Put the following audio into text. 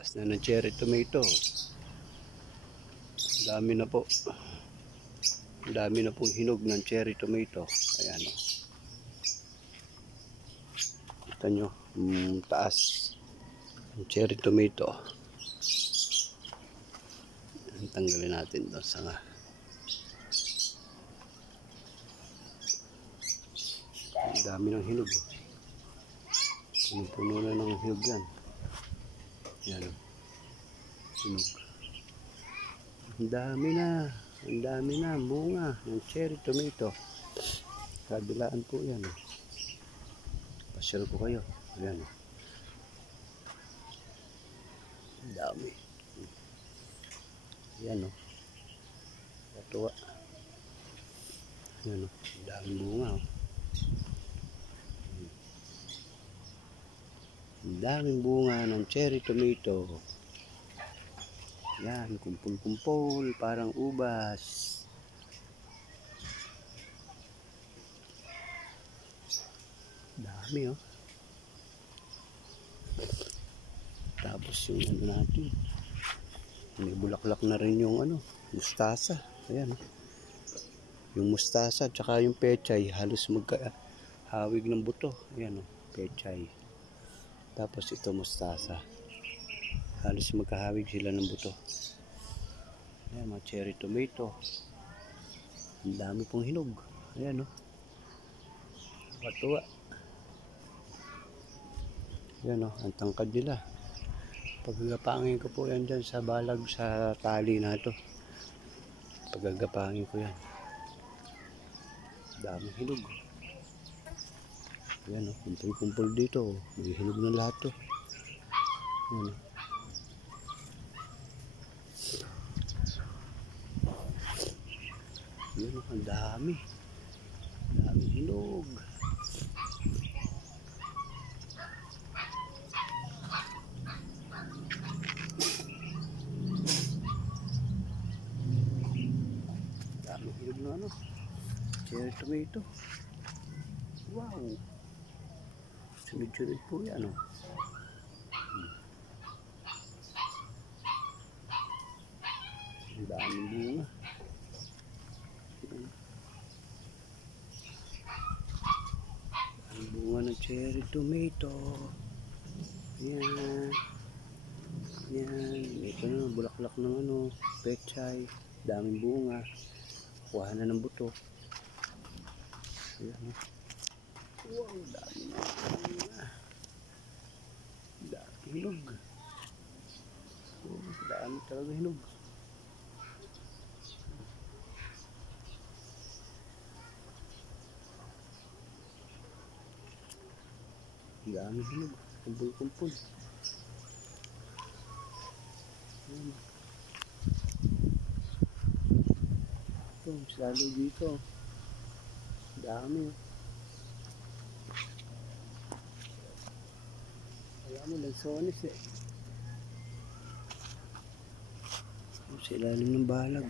Taas na ng cherry tomato. Dami na po. Dami na pong hinog ng cherry tomato. Ayan o. Kita nyo, taas ng cherry tomato. Tanggalin natin doon sa nga. Dami ng hinog. Puno na ng hinog yan. Yan o. Hinog. Ang dami na bunga ng cherry tomato. Kabilaan po yan. Pasyal ko kayo. Ayan. Ang dami. Ayan o. Katuwa. Ayan o. Ang daming bunga o. Ang daming bunga ng cherry tomato. Yan, kumpul-kumpul, parang ubas. Dami oh. Tapos yung ano natin, may bulaklak na rin yung ano, mustasa. Ayan oh. Yung mustasa at saka yung pechay, halos magkahawig ng buto. Ayan oh, pechay. Tapos ito mustasa. Halos magkahawig sila ng buto. Ayan, mga cherry tomato. Ang dami pong hinog. Ayan o. Katuwa. Ayan o, ang tangkad nila. Pagagapangin ko po yan dyan sa balag sa tali na ito. Pagagapangin ko yan. Daming hinog. Ayan o, kumpul-kumpul dito. May hinog na lahat o. Ayan o. Yun, ang dami. Dami hinog. Dami hinog na ano. Cherry tomato. Wow. Sunod-sunod po yan o. Ang daming bunga. Ang bunga ng cherry tomato. Yan. Yan. Ito na, bulaklak ng ano, pechay. Daming bunga. Kuha na ng buto. Ayan. Wow, dami na bunga. Dami hinog. Oh, dami talaga hinog. Dami hinog, kumpul-kumpul. Ito, salo dito. Dami. Alam mo, lansones eh. Sa ilalim ng balag.